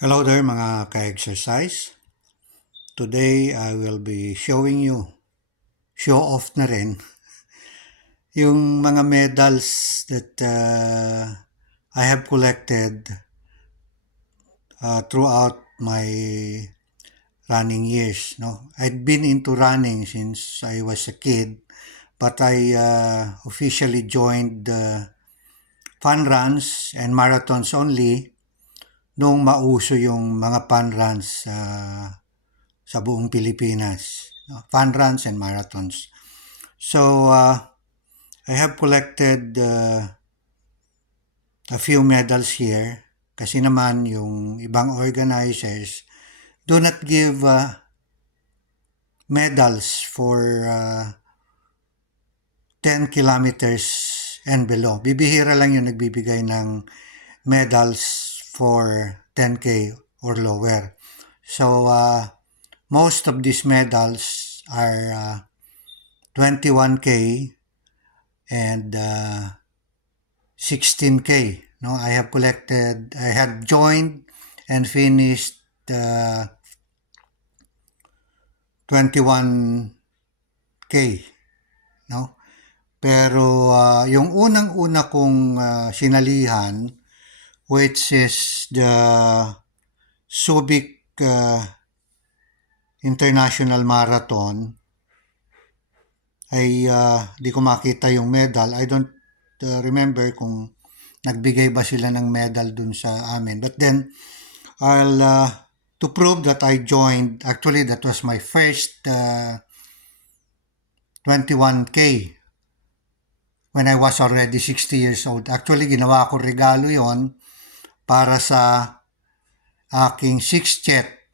Hello there mga ka-exercise. Today I will be showing you, show off na rin, yung mga medals that I have collected throughout my running years. No, I'd been into running since I was a kid, but I officially joined fun runs and marathons only nung mauso yung mga fun runs sa buong Pilipinas. No? Fun runs and marathons. So, I have collected a few medals here kasi naman yung ibang organizers do not give medals for 10 kilometers and below. Bibihira lang yung nagbibigay ng medals for 10K or lower. So, most of these medals are 21K and 16K. No, I had joined and finished 21K. No? Pero yung unang-una kong sinalihan, which is the Subic International Marathon, ay di ko makita yung medal. I don't remember kung nagbigay ba sila ng medal dun sa amin. But then, to prove that I joined, actually that was my first 21K when I was already 60 years old. Actually, ginawa ko regalo yon para sa aking 60th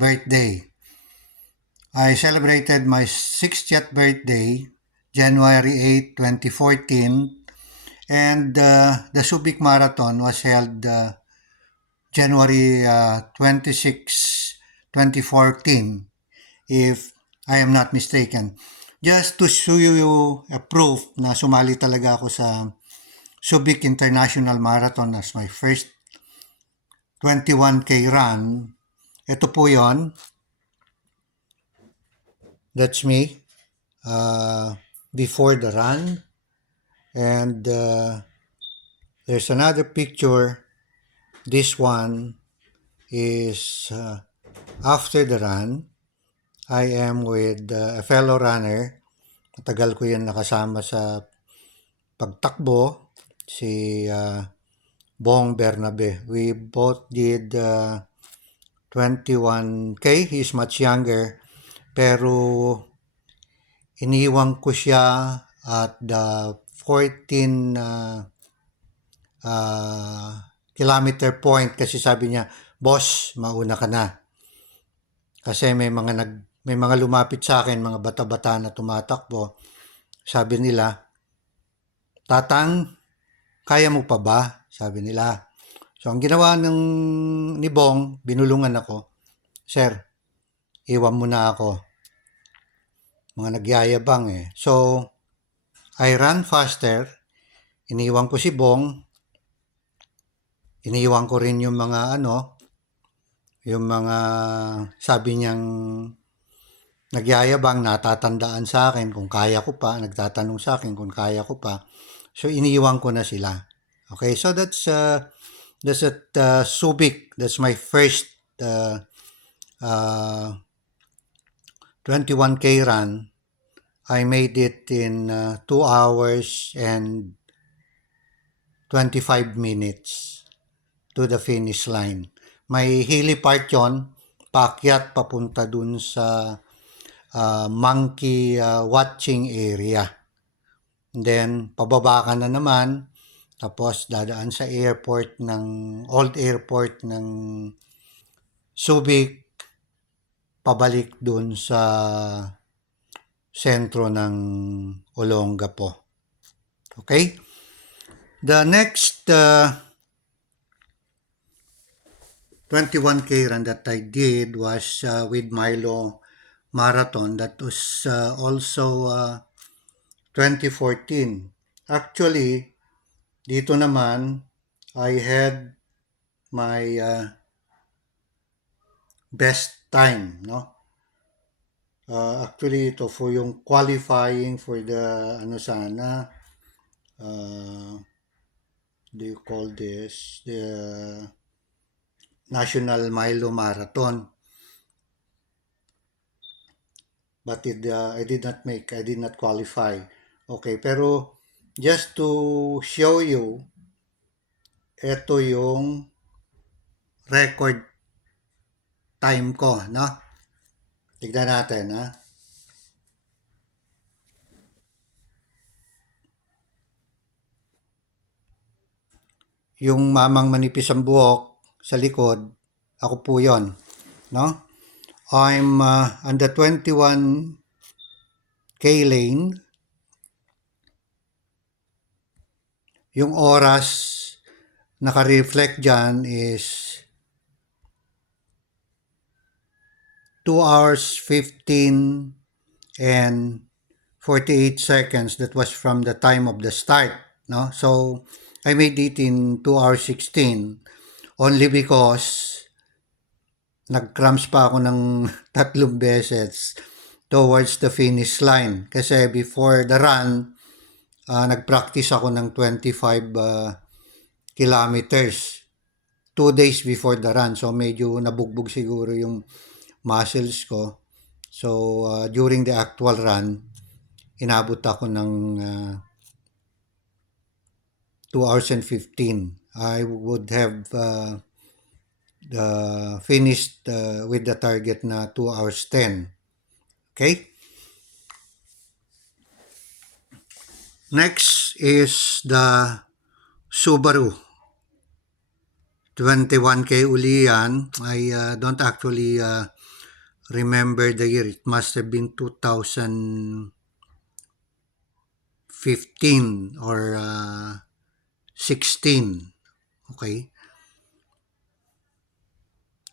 birthday. I celebrated my 60th birthday, January 8, 2014, and the Subic Marathon was held January 26, 2014, if I am not mistaken. Just to show you a proof na sumali talaga ako sa Subic International Marathon as my first 21K run. Ito po yon. That's me before the run. And there's another picture. This one is after the run. I am with a fellow runner. Matagal ko yan nakasama sa pagtakbo, si Bong Bernabe. We both did 21K. He's much younger. Pero iniwan ko siya at the 14 kilometer point kasi sabi niya, "Boss, mauna ka na." Kasi may mga lumapit sa akin, mga bata-bata na tumatakbo. Sabi nila, "Tatang, kaya mo pa ba?" Sabi nila. So, ang ginawa ni Bong, binulungan ako. "Sir, iwan mo na ako." Mga nagyayabang eh. So, I ran faster. Iniwan ko si Bong. Iniwan ko rin yung mga yung mga sabi niyang nagyayabang, natatandaan sa akin kung kaya ko pa, nagtatanong sa akin kung kaya ko pa. So, iniwan ko na sila. Okay, so that's at Subic. That's my first 21K run. I made it in 2 hours and 25 minutes to the finish line. May hilly part yon, paakyat papunta dun sa monkey watching area. And then, pababa ka na naman, tapos dadaan sa old airport ng Subic, pabalik dun sa sentro ng Olongapo. Okay? The next 21K run that I did was with Milo Marathon. That was also 2014. Actually, dito naman, I had my best time, no? Actually, ito for yung qualifying for the, ano sana, do you call this, the National Milo Marathon. But I did not qualify. Okay, pero just to show you, ito yung record time ko, no? Tignan natin, ha? Yung mamang manipis ang buhok sa likod, ako po yon, no? I'm on the 21K lane. Yung oras naka-reflect dyan is 2 hours 15 and 48 seconds. That was from the time of the start, no? So I made it in 2 hours 16 only because nag-cramps pa ako ng 3 beses towards the finish line. Kasi before the run, nag-practice ako ng 25 kilometers 2 days before the run. So medyo nabugbog siguro yung muscles ko. So during the actual run, inabot ako ng 2 hours and 15. I would have finished with the target na 2 hours 10. Okay? Next is the Subaru 21K uli yan. I don't actually remember the year. It must have been 2015 or 16. Okay?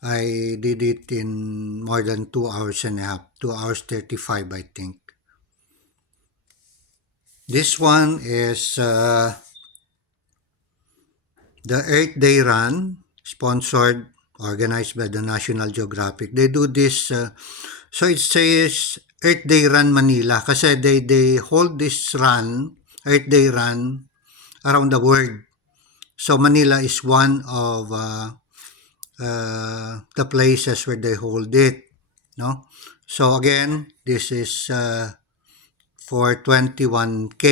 I did it in more than 2 hours and a half. 2 hours 35, I think. This one is the Earth Day Run, sponsored, organized by the National Geographic. They do this, so it says Earth Day Run Manila kasi they hold this run, Earth Day Run, around the world. So Manila is one of the places where they hold it, no? So again, this is for 21K,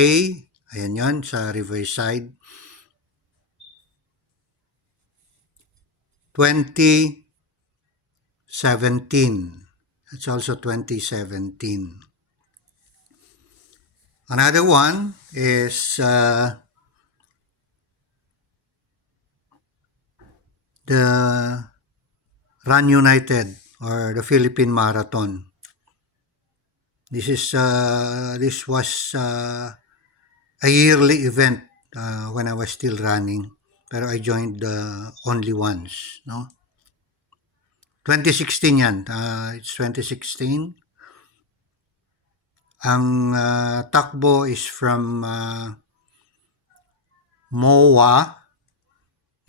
ayan yan, sa Riverside. 2017. It's also 2017. Another one is the Run United or the Philippine Marathon. This was a yearly event when I was still running, pero I joined only once, no? 2016 yan. It's 2016. Ang takbo is from MOA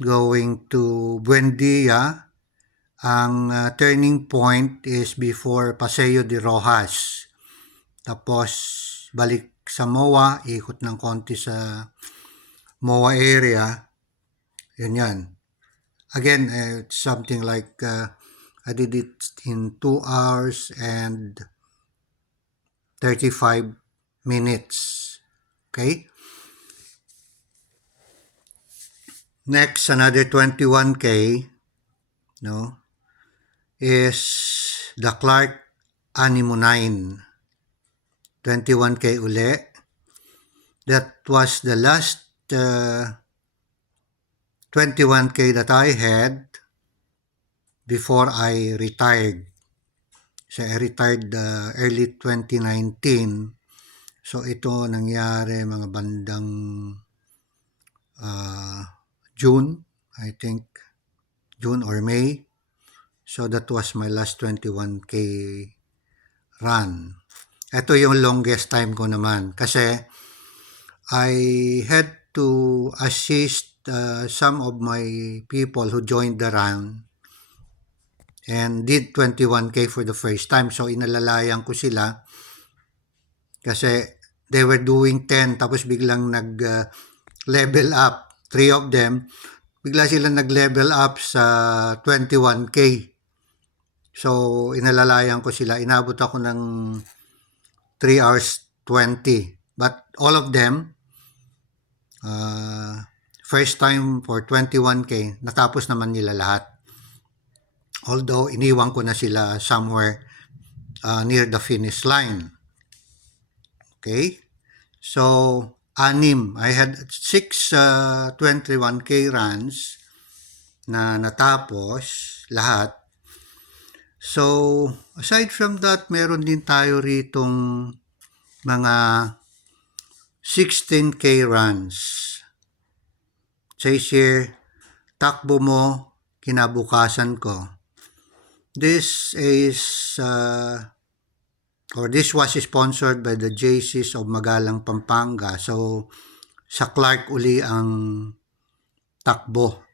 going to Buendia. Ang turning point is before Paseo de Rojas. Tapos balik sa MOA, ikot ng konti sa MOA area. Yun yan. Again, it's something like I did it in 2 hours and 35 minutes. Okay? Next, another 21K, no, is the Clark Animo 9. 21K uli. That was the last 21K that I had before I retired. So I retired early 2019. So ito nangyari mga bandang June, I think. June or May. So that was my last 21K run. Ito yung longest time ko naman kasi I had to assist some of my people who joined the run and did 21K for the first time. So inalalayan ko sila kasi they were doing 10 tapos biglang level up. 3 of them, bigla sila nag-level up sa 21K. So inalalayan ko sila. Inabot ako ng 3 hours 20. But all of them, first time for 21K, natapos naman nila lahat. Although iniwan ko na sila somewhere near the finish line. Okay? So, I had 6 21K runs na natapos lahat. So, aside from that, meron din tayo ritong mga 16K runs. Says here, takbo mo, kinabukasan ko. This is this was sponsored by the JCs of Magalang, Pampanga. So, sa Clark uli ang takbo.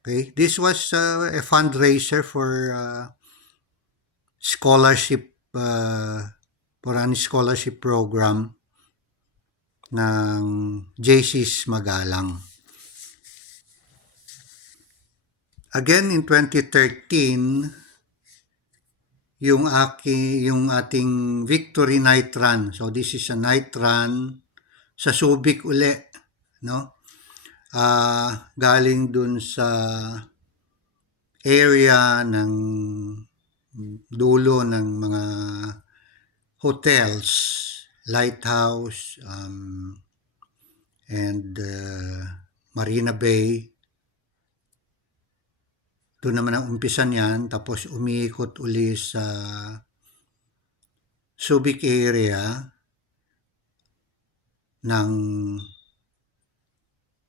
Okay, this was a fundraiser for scholarship, for an scholarship program ng JCs Magalang. Again, in 2013, yung ating victory night run. So this is a night run sa Subic uli, no? Galing dun sa area ng dulo ng mga hotels, Lighthouse, and Marina Bay. Doon naman ang umpisan yan, tapos umiikot uli sa Subic area ng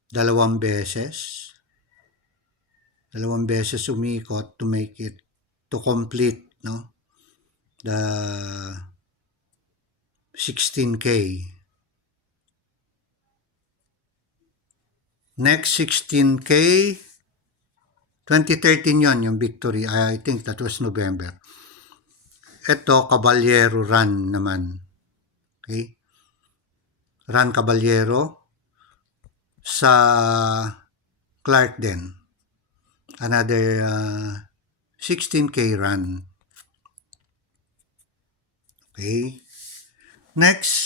2 beses. 2 beses umiikot to make it, to complete, no, the 16K. Next 16K, 2013 yon yung victory. I think that was November. Ito, Caballero Run naman. Okay? Run Caballero sa Clark din. Another 16K run. Okay? Next,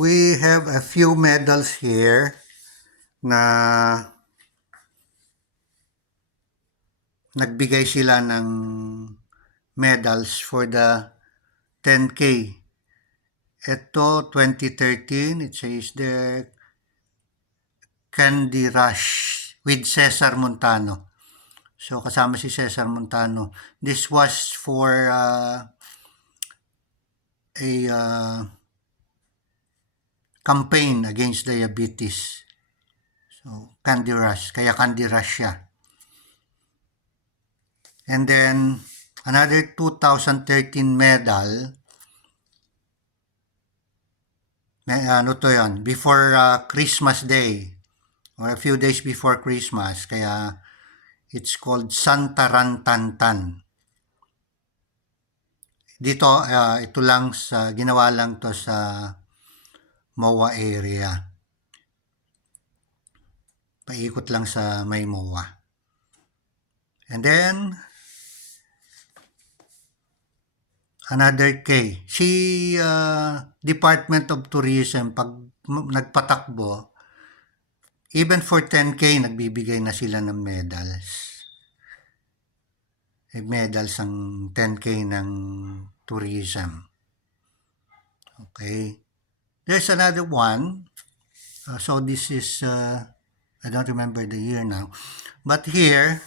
we have a few medals here na nagbigay sila ng medals for the 10K. Ito, 2013, it says there, Candy Rush with Cesar Montano. So, kasama si Cesar Montano. This was for a campaign against diabetes. So, Candy Rush. Kaya Candy Rush siya. And then, another 2013 medal. Ano to yan? Before Christmas Day. Or a few days before Christmas. Kaya, it's called Santa Rantantan. Dito, ito lang ginawa lang to sa MOA area. Paikot lang sa may MOA. And then, another K. Si Department of Tourism, pag nagpatakbo, even for 10K, nagbibigay na sila ng medals. Medals ang 10K ng tourism. Okay. There's another one. So this is, I don't remember the year now. But here,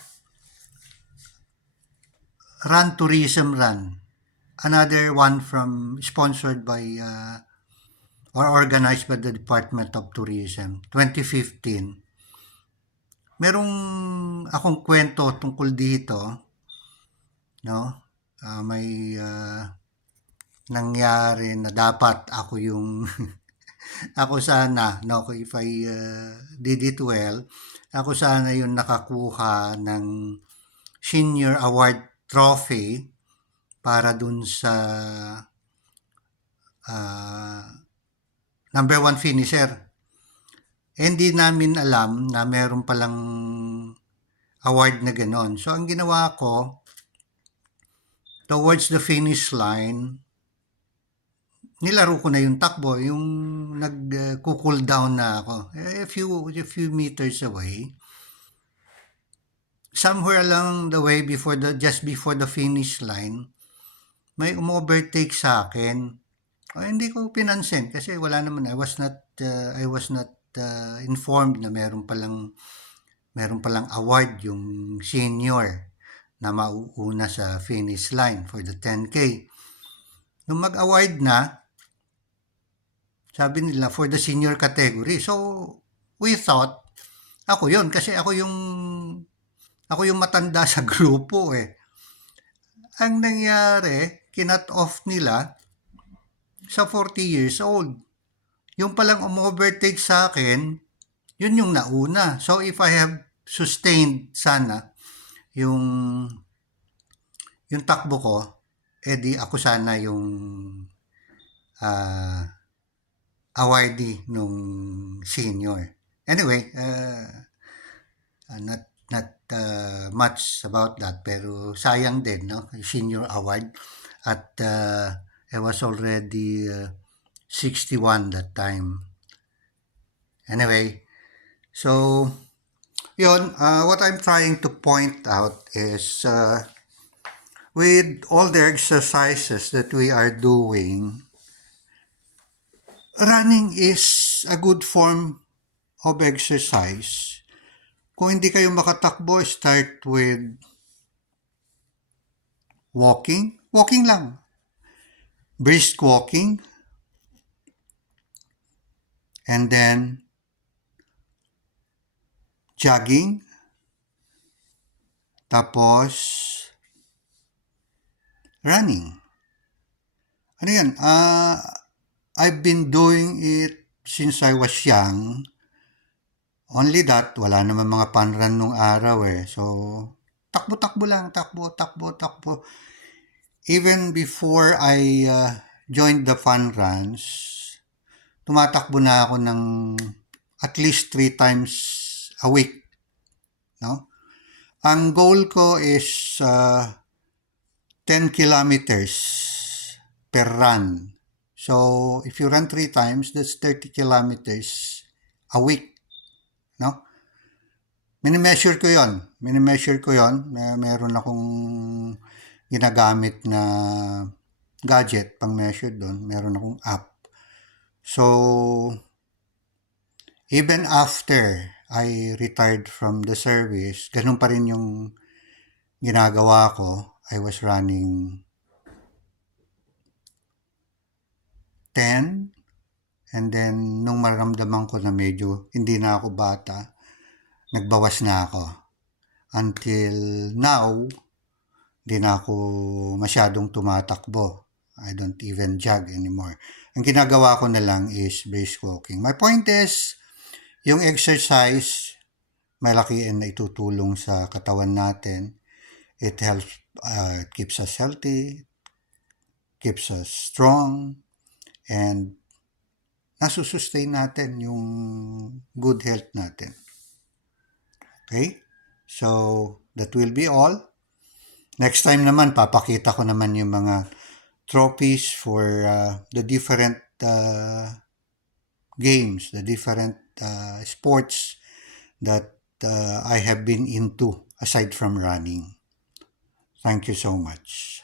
Run Tourism Run. Another one sponsored by or organized by the Department of Tourism, 2015. Merong akong kwento tungkol dito, no? May nangyari na dapat ako yung ako sana, no, if I did it well, ako sana yung nakakuha ng senior award trophy para dun sa number one finisher. Hindi namin alam na meron palang award na ganon. So, ang ginawa ko, towards the finish line, nilaro ko na yung takbo, yung nag-cool down na ako. A few meters away, somewhere along the way just before the finish line, may umovertake sa akin. Hindi ko pinansin kasi wala naman. I was not informed na meron palang award yung senior na mauuna sa finish line for the 10K. Nung mag-award na, sabi nila for the senior category. So, we thought, ako yun kasi ako yung matanda sa grupo eh. Ang nangyari, kinut off nila sa 40 years old. Yung palang umovertake sa akin, yun yung nauna. So, if I have sustained sana yung takbo ko, edi ako sana yung awardee nung senior. Anyway, not much about that, pero sayang din, no? Senior award. At I was already 61 that time. Anyway, so yun, what I'm trying to point out is with all the exercises that we are doing, running is a good form of exercise. Kung hindi kayo makatakbo, start with walking. Walking lang. Brisk walking. And then jogging. Tapos running. Ano yan? I've been doing it since I was young. Only that, wala naman mga panran nung araw eh. So, takbo-takbo lang. Takbo. Even before I joined the fun runs, tumatakbo na ako ng at least 3 times a week. No? Ang goal ko is 10 kilometers per run. So, if you run 3 times, that's 30 kilometers a week. No? Minimeasure ko yon. Meron akong ginagamit na gadget pang measure doon. Meron akong app. So, even after I retired from the service, ganun pa rin yung ginagawa ko. I was running 10, and then nung maramdaman ko na medyo hindi na ako bata, nagbawas na ako. Until now, di na ako masyadong tumatakbo. I don't even jog anymore. Ang ginagawa ko na lang is brisk walking. My point is, yung exercise, malaki na itutulong sa katawan natin. It helps, it keeps us healthy, keeps us strong, and nasusustain natin yung good health natin. Okay? So, that will be all. Next time naman, papakita ko naman yung mga trophies for the different games, the different sports that I have been into aside from running. Thank you so much.